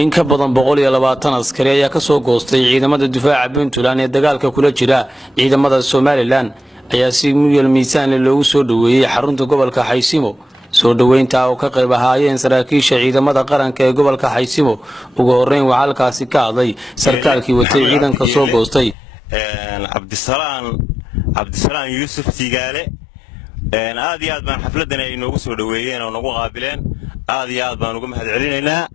in ka badan 120 askari ayaa ka soo goostay ciidamada difaaca Puntland ee dagaalka kula jira ciidamada Somaliland ayaa si miyal miisaan loogu soo dhaweeyay xarunta gobolka Xaysimo soo dhaweynta oo ka qayb ahaayeen saraakiisha ciidamada qaranka ee gobolka Xaysimo ugu horeyn waxa halkaasi ka hadlay sarkaalkii watay ciidanka soo goostay Cabdisalaan Yuusuf Sigaale aad iyo aad baan xafladan ay noogu soo dhaweeyeen oo nagu qaabileen aad iyo aad baan uga mahadcelinaynaa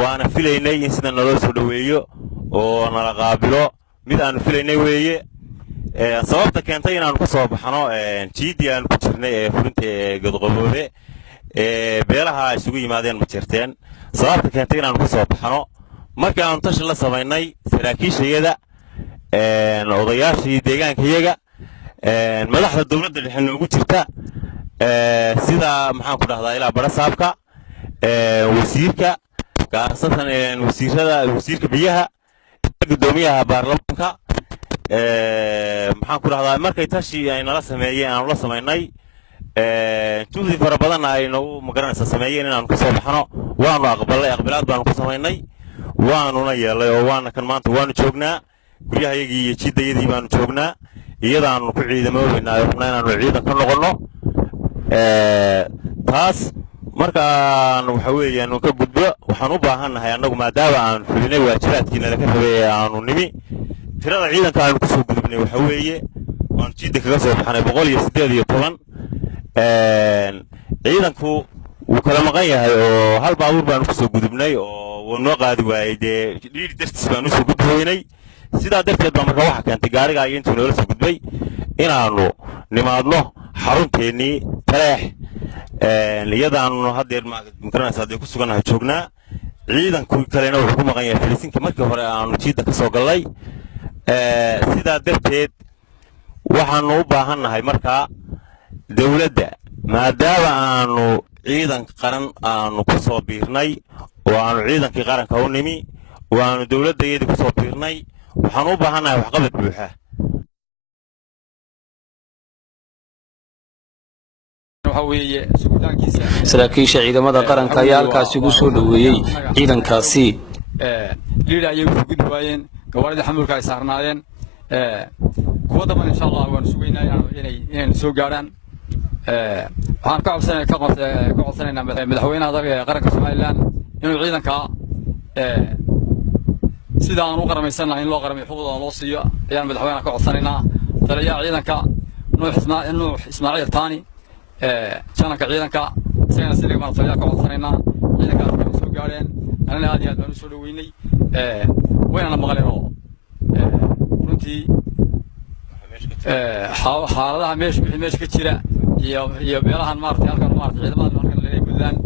waana filaynay in sida naloo soo dhaweeyo oo nala qaabilo mid aan filaynay weeye sababta keentay inaan ka soo baxno jiidii aan ku jirnay ee furinta Godqaboode beelaha isugu yimaadeen ma jirteen sababta keentay inaan ka soo baxno markii aan tashi la sameynay saraakiishayada odayaashii deegaankayaga madaxda dawladda dhexe noogu jirta sida maxaan ku dhahdaa ilaa barasaabka wasiirka gaarsan wasiirka biyaha gudoomiyaha baarlamaanka maxaan ku dhahdaa markay tashi ay nala sameeyeen aan la sameynay tuuti fara badan ay nagu magaranaysa sameeyeen inaan ka soo baxno waanu aqbalaad baan ku sameynay waanuna yeelay oo waana kan maanta waanu joognaa guryahayagii iyo jiidayadii baanu joognaa iyadaanu ku ciidamoobaynaa inaanu ciidan ka noqono taas markaan waxa weeyaan ka gudbo waxaan u baahanahay annagu maadaama aan fulinay waajibaadkiina laga rabay aanu nimi tirada ciidanka aanu ku soo gudubnay waxa weeye waan jiida kaga soo baxnay 118 ciidanku wuu kala maqan yahay oo hal baabuur baanu ku soo gudubnay oo noo qaadi waayay dhiiri dartiis baanu soo gudbaynay sidaa darteed baa marka waxa keentay gaariga ay intuu noola soo gudbay inaanu nimaadno xarunteennii Taleex iyadaanu hadeer magaranaysa hadii ku suganahay joognaa ciidanku kalena wuxuu ku maqan yahay Filisinka markii hore aanu jiida ka soo galay sidaa darteed waxaanu u baahanahay marka dawladda maadaama aanu ciidan qaran aanu ku soo biirnay oo aanu ciidankii qaranka u nimi oo aanu dawladdeedii ku soo biirnay waxaan u baahanahay waxqabad buuxa saraakiisha ciidamada qaranka ayaa halkaasi ugu soo dhaweeyay ciidankaasi liidayay u gudbaayeen gawaarida xamuulka ay saarnaayeen kuwa daban insha Allah waan sugaynaa inay soo gaaraan waxaan ka codsanaynaa madaxweynaha qaranka Soomaaliland inuu ciidanka sida aan u qarameysanahay in loo qaramay xuquuqdooda loo siiyo ayaan madaxweynaha ka codsanaynaa taliyaha ciidanka Nuux Ismaaciil Taani janaka ciidanka isagana sidii ma taliyaha ka codsanaynaa ciidanka ay soo gaareen anana aad iyo aad baan u soo dhaweynay wayna maqleen oo runtii xaaladaha meesha ka jira iyo beelahan maartay halkan maartay ciidamada halkan leeyahay Puntland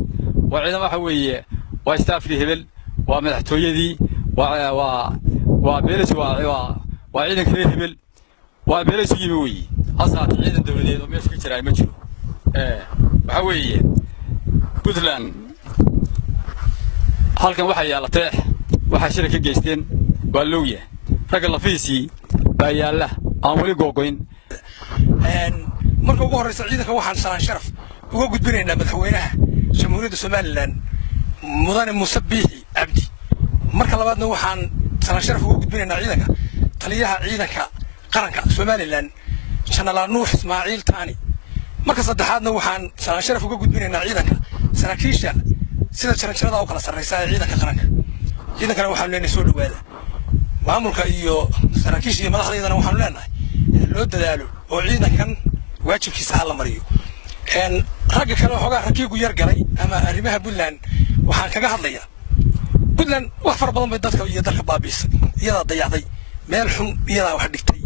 waa ciidamada waxa weeye waa staafkii hebel waa madaxtooyadii waa beelashi waa ciidankii hebel waa beelashii weeye asaad ciidan dawladeed oo meesha ka jira ma jiro waxa weeye Puntland halkan waxa yaala Taleex waxa shir ka geysteen waa looya rag la fiisi baa yaala aan wali googoyn marka ugu horeysa ciidanka waxaan salaan sharaf uga gudbinaynaa madaxweynaha Jamhuuriyadda Somaliland mudane Muuse Biixi Cabdi marka labaadna waxaan salaan sharaf uga gudbinaynaa ciidanka taliyaha ciidanka qaranka Somaliland General Nuux Ismaaciil Taani marka saddexaadna waxaan salaan sharaf uga gudbinaynaa ciidanka saraakiisha sida jaranjarada oo kala sarreysa ciidanka qaranka ciidankana waxaan leenahay soo dhawaada maamulka iyo saraakiisha iyo madaxdeedana waxaan leenahay loo dadaalo oo ciidankan waajibkiisa hal la mariyo ragga kale xogaa rakiigu yar galay ama arrimaha Puntland waxaan kaga hadlayaa Puntland wax far badan bay dadka iyo dalka baabiisay iyada dayacday meel xun iyada wax dhigtay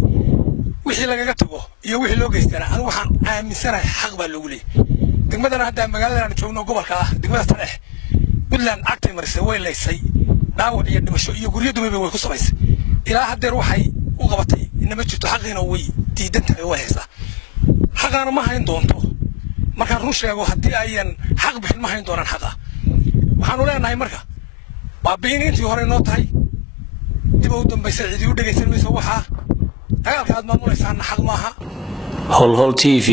wixii lagaga tago iyo wixii loo geystana anigu waxaan aaminsanahay xaq baa loogu leeyahay degmadana hadda magaalada aan joogno gobolka ah degmada Taleex Puntland agtay marisay way leysay dhaawac iyo dhimasho iyo guryo dumay way ku samaysay ilaa hadeer waxay u qabatay inama jirto xaqiina way diidan tahay way haysaa xaqana ma hayn doonto markaan run sheego haddii ayaan xaq bixin ma hayn doonaan xaqa waxaanu leenahay marka baabi'intii hore noo tahay dib u dambaysay cidii u dhageysan mayso waxa dagaalka aad maamulaysaa xaq maaha Hol TV